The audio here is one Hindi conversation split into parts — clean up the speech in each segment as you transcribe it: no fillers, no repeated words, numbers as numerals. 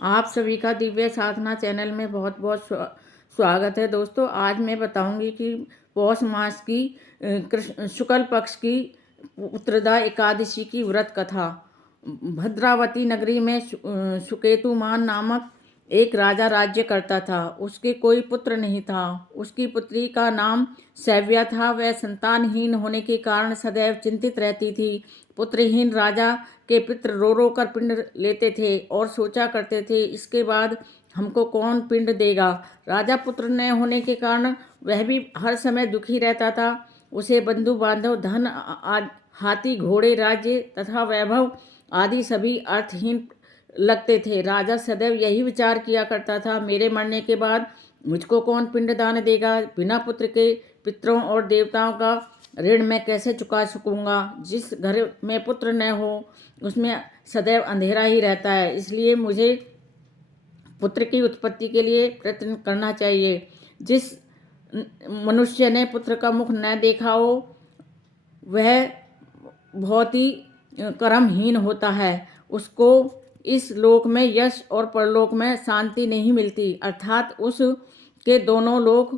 आप सभी का दिव्य साधना चैनल में बहुत बहुत स्वागत है दोस्तों। आज मैं बताऊंगी कि पौष मास की शुक्ल पक्ष की उत्तरदा एकादशी की व्रत कथा। भद्रावती नगरी में सुकेतुमान नामक एक राजा राज्य करता था। उसके कोई पुत्र नहीं था। उसकी पुत्री का नाम सैव्या था। वह संतानहीन होने के कारण सदैव चिंतित रहती थी। पुत्रहीन राजा के पितृ रो रो कर पिंड लेते थे और सोचा करते थे, इसके बाद हमको कौन पिंड देगा। राजा पुत्र न होने के कारण वह भी हर समय दुखी रहता था। उसे बंधु बांधव, धन, हाथी घोड़े, राज्य तथा वैभव आदि सभी अर्थहीन लगते थे। राजा सदैव यही विचार किया करता था, मेरे मरने के बाद मुझको कौन पिंडदान देगा। बिना पुत्र के पितरों और देवताओं का ऋण मैं कैसे चुका सकूंगा। जिस घर में पुत्र न हो उसमें सदैव अंधेरा ही रहता है। इसलिए मुझे पुत्र की उत्पत्ति के लिए प्रयत्न करना चाहिए। जिस मनुष्य ने पुत्र का मुख न देखा हो वह बहुत ही कर्महीन होता है। उसको इस लोक में यश और परलोक में शांति नहीं मिलती, अर्थात उसके दोनों लोक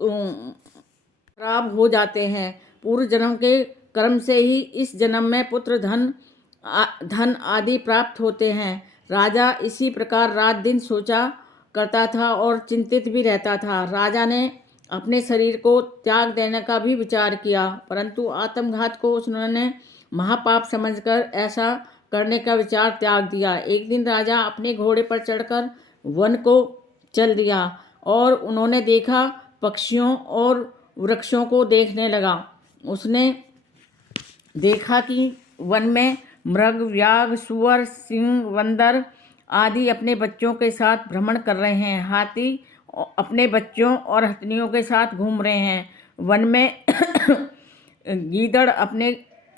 खराब हो जाते हैं। पूर्व जन्म के कर्म से ही इस जन्म में पुत्र, धन आदि प्राप्त होते हैं। राजा इसी प्रकार रात दिन सोचा करता था और चिंतित भी रहता था। राजा ने अपने शरीर को त्याग देने का भी विचार किया, परंतु आत्मघात को उसने महापाप समझकर ऐसा करने का विचार त्याग दिया। एक दिन राजा अपने घोड़े पर चढ़कर वन को चल दिया और उन्होंने देखा पक्षियों और वृक्षों को देखने लगा। उसने देखा कि वन में मृग, व्याघ्र, सुअर, सिंह, बंदर आदि अपने बच्चों के साथ भ्रमण कर रहे हैं। हाथी अपने बच्चों और हथनियों के साथ घूम रहे हैं। वन में गीदड़ अपने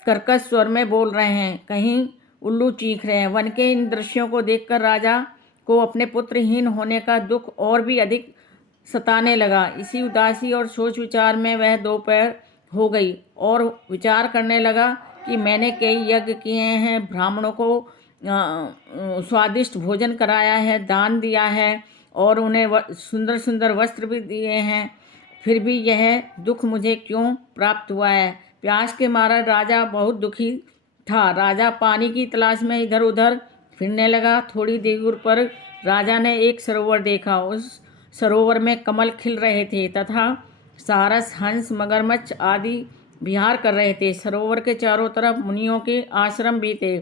कर्कश स्वर में बोल रहे हैं, कहीं उल्लू चीख रहे हैं। वन के इन दृश्यों को देखकर राजा को अपने पुत्रहीन होने का दुख और भी अधिक सताने लगा। इसी उदासी और सोच विचार में वह दोपहर हो गई और विचार करने लगा कि मैंने कई यज्ञ किए हैं, ब्राह्मणों को स्वादिष्ट भोजन कराया है, दान दिया है और उन्हें सुंदर सुंदर वस्त्र भी दिए हैं, फिर भी यह दुख मुझे क्यों प्राप्त हुआ है। प्यास के मारा राजा बहुत दुखी था। राजा पानी की तलाश में इधर उधर फिरने लगा। थोड़ी दूर पर राजा ने एक सरोवर देखा। उस सरोवर में कमल खिल रहे थे तथा सारस, हंस, मगरमच्छ आदि विहार कर रहे थे। सरोवर के चारों तरफ मुनियों के आश्रम भी थे।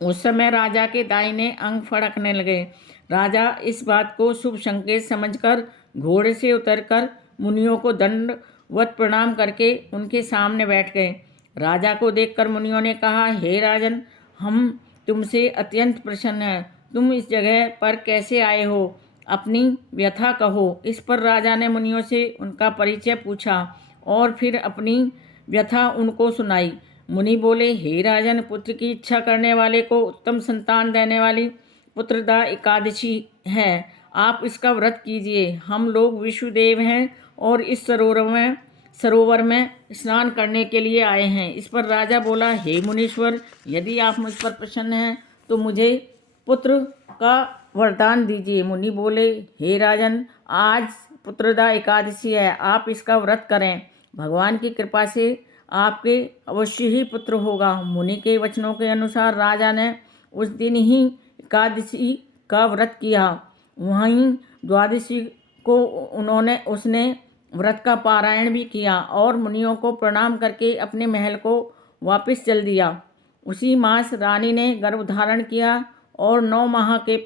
उस समय राजा के दाहिने अंग फड़कने लगे। राजा इस बात को शुभ संकेत समझकर घोड़े से उतरकर मुनियों को दंडवत प्रणाम करके उनके सामने बैठ गए। राजा को देखकर मुनियों ने कहा, हे राजन, हम तुमसे अत्यंत प्रसन्न हैं। तुम इस जगह पर कैसे आए हो? अपनी व्यथा कहो। इस पर राजा ने मुनियों से उनका परिचय पूछा और फिर अपनी व्यथा उनको सुनाई। मुनि बोले, हे राजन, पुत्र की इच्छा करने वाले को उत्तम संतान देने वाली पुत्रदा एकादशी है। आप इसका व्रत कीजिए। हम लोग विष्णुदेव हैं और इस सरोवर में स्नान करने के लिए आए हैं। इस पर राजा बोला, हे मुनीश्वर, यदि आप मुझ पर प्रसन्न हैं तो मुझे पुत्र का वरदान दीजिए। मुनि बोले, हे राजन, आज पुत्रदा एकादशी है, आप इसका व्रत करें। भगवान की कृपा से आपके अवश्य ही पुत्र होगा। मुनि के वचनों के अनुसार राजा ने उस दिन ही एकादशी का व्रत किया। वहीं द्वादशी को उसने व्रत का पारायण भी किया और मुनियों को प्रणाम करके अपने महल को वापस चल दिया। उसी मास रानी ने गर्भ धारण किया और 9 माह के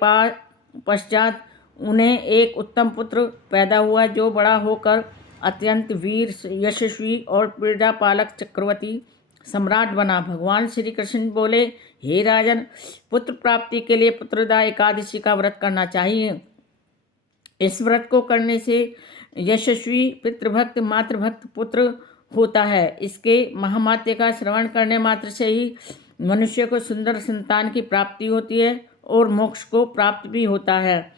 पश्चात उन्हें एक उत्तम पुत्र पैदा हुआ, जो बड़ा होकर अत्यंत वीर, यशस्वी और प्रजापालक चक्रवर्ती सम्राट बना। भगवान श्री कृष्ण बोले, हे राजन, पुत्र प्राप्ति के लिए पुत्रदा एकादशी का व्रत करना चाहिए। इस व्रत को करने से यशस्वी, पितृभक्त, मातृभक्त पुत्र होता है। इसके महात्म्य का श्रवण करने मात्र से ही मनुष्य को सुंदर संतान की प्राप्ति होती है और मोक्ष को प्राप्त भी होता है।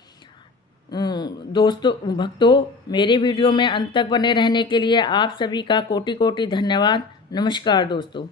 दोस्तों, भक्तों, मेरे वीडियो में अंत तक बने रहने के लिए आप सभी का कोटि कोटि धन्यवाद। नमस्कार दोस्तों।